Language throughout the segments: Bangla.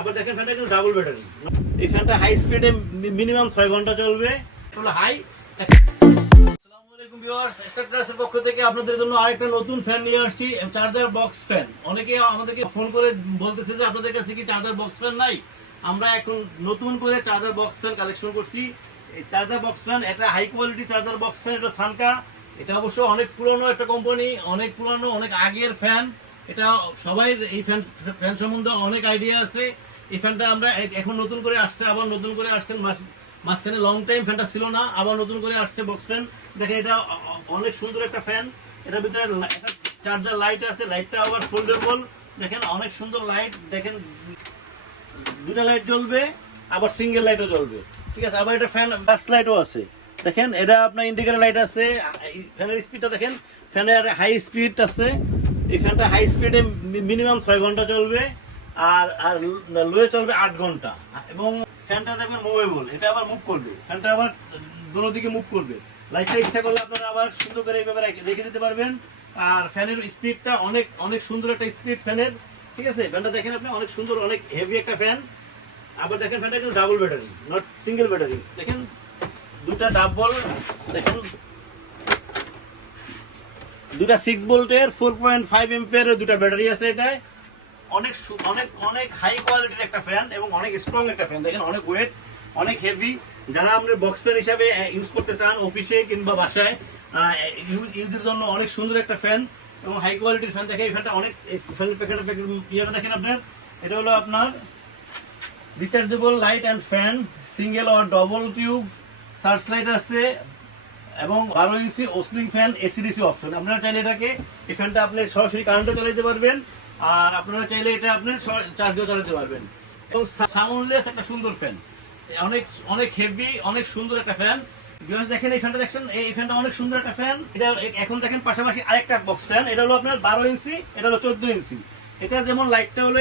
আবার দেখেন ফ্যানটা কিন্তু ডাবল ব্যাটারি। এই ফ্যানটা হাই স্পিডে মিনিমাম 6 ঘন্টা চলবে। হলো হাই। আসসালামু আলাইকুম ভিউয়ার্স, স্টার ক্লাসের পক্ষ থেকে আপনাদের জন্য আরেকটা নতুন ফ্যান নিয়ে আসছি, চার্জার বক্স ফ্যান। অনেকে আমাদেরকে ফোন করে বলতেছে যে আপনাদের কাছে কি চার্জার বক্স ফ্যান নাই। আমরা এখন নতুন করে চার্জার বক্স ফ্যান কালেকশন করছি। এই চার্জার বক্স ফ্যান এটা high quality charger box fan. এটা সানকা, এটা অবশ্য অনেক পুরনো একটা কোম্পানি, অনেক পুরনো, অনেক আগের ফ্যান। এটা সবাই এই ফ্যান সম্বন্ধে অনেক আইডিয়া আছে। এই ফ্যানটা আমরা এখন নতুন করে আসছে, আবার নতুন করে আসছেন, মাঝখানে লং টাইম ফ্যানটা ছিল না, আবার নতুন করে আসছে বক্স ফ্যান। দেখেন এটা অনেক সুন্দর একটা ফ্যান। এটার ভিতরে একটা চার্জার লাইট আছে, লাইটটা আবার ফোল্ডেবল। দেখেন অনেক সুন্দর লাইট, দেখেন দুটা লাইট জ্বলবে, আবার সিঙ্গেল লাইটও জ্বলবে। ঠিক আছে, আবার এটা ফ্যান বাস লাইটও আছে। দেখেন এটা আপনার ইন্ডিকেটর লাইট আছে। ফ্যানের স্পিডটা দেখেন, ফ্যানের হাই স্পিড আছে। এই ফ্যানটা হাই স্পিডে মিনিমাম 6 ঘন্টা চলবে, আর আর লোয়ে চলবে 8 ঘন্টা। এবং ফ্যানটা দেখবেন মুভেবল, এটা আবার মুভ করবে, ফ্যানটা আবার দোনো দিকে মুভ করবে। লাইটটা ইচ্ছা করলে আপনারা আবার সুন্দর করে এইভাবে রেখে দিতে পারবেন। আর ফ্যানের স্পিডটা অনেক অনেক সুন্দর একটা স্পিড ফ্যানের। ঠিক আছে, ফ্যানটা দেখেন আপনি, অনেক সুন্দর, অনেক হেভি একটা ফ্যান। আবার দেখেন ফ্যানটা কিন্তু double battery, not single battery. দেখেন দুটা ডাবল, দেখেন দুটা 6 ভোল্টের 4.5 এম্পিয়ারের দুটা ব্যাটারি আছে। এটায় অনেক অনেক অনেক হাই কোয়ালিটির একটা ফ্যান এবং অনেক স্ট্রং একটা ফ্যান। দেখেন অনেক ওয়েট, অনেক হেভি। যারা আমরা বক্স ফ্যান হিসাবে ইউজ করতে চান অফিসে কিংবা বাসায় ইউজের জন্য অনেক সুন্দর একটা ফ্যান এবং হাই কোয়ালিটির ফ্যান। দেখেন এই ফ্যানটা অনেক, ফ্যানের ইয়েটা দেখেন আপনার, এটা হলো আপনার rechargeable light and fan, single or double tube search light আছে এবং 12 ইঞ্চি ওসলিং ফ্যান, এসিডিসি অপশন। আপনারা চাইলে এটাকে, এই ফ্যানটা আপনি সরাসরি কারেন্টও চালাতে পারবেন, আর আপনারা চাইলে এটা আপনি চার্জও চালাতে পারবেন। এবং সাউন্ডলেস একটা সুন্দর ফ্যান, অনেক অনেক হেভি, অনেক সুন্দর একটা ফ্যান। দেখেন এই ফ্যানটা দেখছেন, এই ফ্যানটা অনেক সুন্দর একটা ফ্যান। এটা এখন দেখেন পাশাপাশি আরেকটা বক্স ফ্যান, এটা হলো আপনার 12 ইঞ্চি, এটা হলো 14 ইঞ্চি। এটা যেমন লাইটটা হলো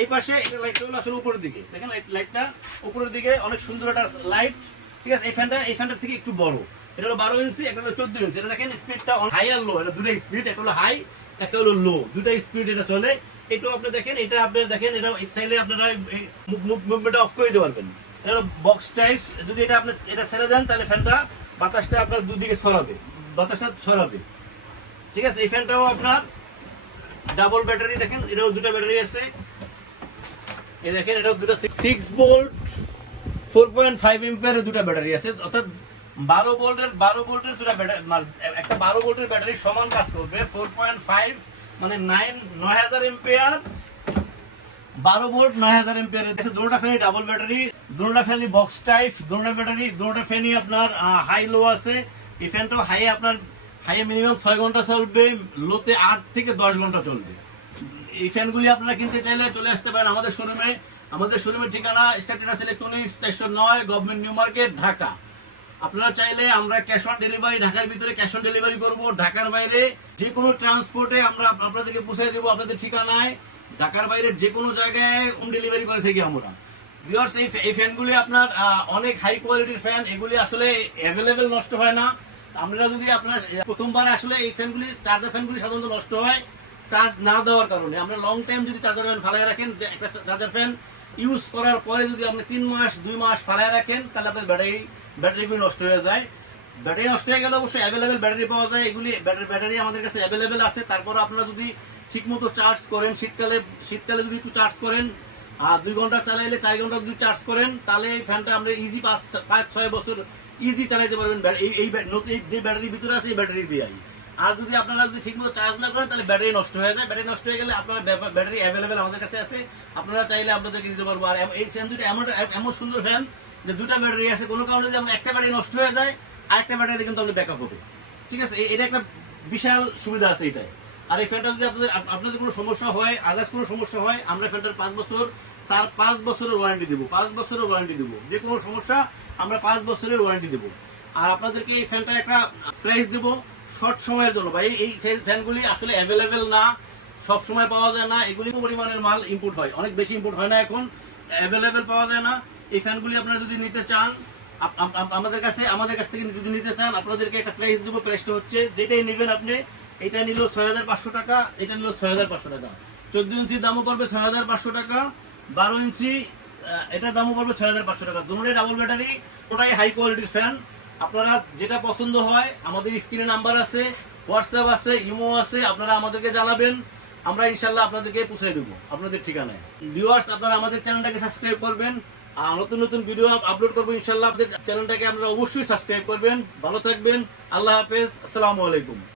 এই পাশে, এটা লাইটটা হলো আসলে উপরের দিকে। দেখেন লাইটটা উপরের দিকে, অনেক সুন্দর একটা লাইট। ঠিক আছে, এই ফ্যানটার থেকে একটু বড়। এটা হলো 12 ইঞ্চি, একটা হলো 14 ইঞ্চি। এটা দেখেন স্পিডটা হাই আর লো, এটা দুটো স্পিড, একটা হলো হাই, একটা হলো লো, দুটো স্পিড এটা চলে। এটাও আপনি দেখেন, এটা আপনি দেখেন, এটা চাইলে আপনারা মুভমেন্ট অফ করে দিতে পারবেন। এটা হলো বক্স টাইপস। যদি এটা আপনি এটা ছেড়ে দেন তাহলে ফ্যানটা বাতাসটা আপনার দুদিকে ছড়াবে, বাতাসটা ছড়াবে। ঠিক আছে, এই ফ্যানটাও আপনার ডাবল ব্যাটারি। দেখেন এটাও দুটো ব্যাটারি আছে। এই দেখেন এটাও দুটো 6 ভোল্ট 4.5 এম্পিয়ারের দুটো ব্যাটারি আছে। অর্থাৎ 12 ভোল্টের দুটো ব্যাটারি, একটা 12 ভোল্টের ব্যাটারি সমান কাজ করবে। 4.5 মানে 9000 এম্পিয়ার, 12 ভোল্ট 9000 এম্পিয়ারের। দুটোটা ফ্যানই ডাবল ব্যাটারি, দুটোটা ফ্যানই বক্স টাইপ, দুটোটা ব্যাটারি, দুটোটা ফ্যানই আপনার হাই লো আছে। এই ফ্যানটাও হাই, আপনার হাইয়ে মিনিমাম 6 ঘন্টা চলবে, লোতে 8 থেকে 10 ঘন্টা চলবে। এই ফ্যানগুলি আপনারা কিনতে চাইলে চলে আসতে পারেন আমাদের শোরুমে। আমাদের শোরুমের ঠিকানা star electronics, 409 government new market, Dhaka. আপনারা চাইলে আমরা ক্যাশ অন ডেলিভারি, ঢাকার ভিতরে ক্যাশ অন ডেলিভারি করবো, ঢাকার বাইরে যে কোনো ট্রান্সপোর্টে আমরা আপনাদেরকে পৌঁছে দেবো আপনাদের ঠিকানায়। ঢাকার বাইরে যে কোনো জায়গায় হোম ডেলিভারি করে থাকি আমরা। ভিউয়ার্স, এই ফ্যানগুলি আপনার অনেক হাই কোয়ালিটির ফ্যান। এগুলি আসলে অ্যাভেলেবেল, নষ্ট হয় না। আমরা যদি আপনার প্রথমবার আসলে এই ফ্যানগুলি, চার্জার ফ্যানগুলি সাধারণত নষ্ট হয় চার্জ না দেওয়ার কারণে। আমরা লং টাইম যদি চার্জার ফ্যান ফালায় রাখেন, একটা চার্জার ফ্যান ইউজ করার পরে যদি আপনি 3 মাস 2 মাস ফালায় রাখেন, তাহলে আপনার ব্যাটারিগুলি নষ্ট হয়ে যায়। ব্যাটারি নষ্ট হয়ে গেলে অবশ্যই অ্যাভেলেবেল ব্যাটারি পাওয়া যায়। এগুলি ব্যাটারি আমাদের কাছে অ্যাভেলেবেল আছে। তারপর আপনারা যদি ঠিকমতো চার্জ করেন, শীতকালে যদি একটু চার্জ করেন, 2 ঘন্টা চালাইলে 4 ঘন্টা যদি চার্জ করেন, তাহলে এই ফ্যানটা আমরা ইজি 5-6 বছর ইজি চালাইতে পারবেন। এই যে ব্যাটারির ভিতরে আছে এই ব্যাটারি দিয়ে। আর যদি আপনারা যদি ঠিকমতো চার্জ না করেন তাহলে ব্যাটারি নষ্ট হয়ে যায়। ব্যাটারি নষ্ট হয়ে গেলে আপনার ব্যাটারি অ্যাভেলেবেল আমাদের কাছে আছে, আপনারা চাইলে আপনাদেরকে দিতে পারবো। আর এই ফ্যান দুটো এমন সুন্দর ফ্যান যে দুটা ব্যাটারি আছে, কোনো কারণে যদি আমরা একটা ব্যাটারি নষ্ট হয়ে যায় আরেকটা ব্যাটারিতে কিন্তু আমাদের ব্যাকআপ হবে। ঠিক আছে, এটা একটা বিশাল সুবিধা আছে এটাই। আর এই ফ্যানটা যদি আপনাদের কোনো সমস্যা হয়, আদার্স কোনো সমস্যা হয়, আমরা ফ্যানটার 5 বছরের ওয়ারেন্টি দেবো। 5 বছরের ওয়ারেন্টি দেবো, যে কোনো সমস্যা আমরা 5 বছরের ওয়ারেন্টি দেবো। আর আপনাদেরকে এই ফ্যানটা একটা প্রাইস দেবো শর্ট সময়ের জন্য। ভাই এই ফ্যানগুলি আসলে অ্যাভেলেবেল না, সব সময় পাওয়া যায় না। এগুলি পরিমাণের মাল ইম্পোর্ট হয়, অনেক বেশি ইম্পোর্ট হয় না, এখন অ্যাভেলেবেল পাওয়া যায় না। এই ফ্যানগুলি আপনারা যদি নিতে চান, আমাদের কাছ থেকে যদি নিতে চান, আপনাদেরকে একটা প্রাইস দেবো। প্রাইসটা হচ্ছে, যেটাই নেবেন আপনি, এটা নিল 6500 টাকা, এটা নিল 6500 টাকা। 14 ইঞ্চির দামও পড়বে 6500 টাকা, 12 ইঞ্চি, এটার দামও পড়বে 6500 টাকা। দুটোই ডাবল ব্যাটারি, ওটাই হাই কোয়ালিটির ফ্যান। আপনারা যেটা পছন্দ হয়, আমাদের স্ক্রিনে নাম্বার আছে, হোয়াটসঅ্যাপ আছে, ইমো আছে, আপনারা আমাদেরকে জানাবেন, আমরা ইনশাল্লাহ আপনাদেরকে পৌঁছে দেবো আপনাদের ঠিকানায়। ভিউয়ার্স, আপনারা আমাদের চ্যানেলটাকে সাবস্ক্রাইব করবেন, আর নতুন নতুন ভিডিও আপলোড করবো ইনশাল্লাহ। আপনাদের চ্যানেলটাকে আপনারা অবশ্যই সাবস্ক্রাইব করবেন। ভালো থাকবেন, আল্লাহ হাফেজ, আসসালামু আলাইকুম।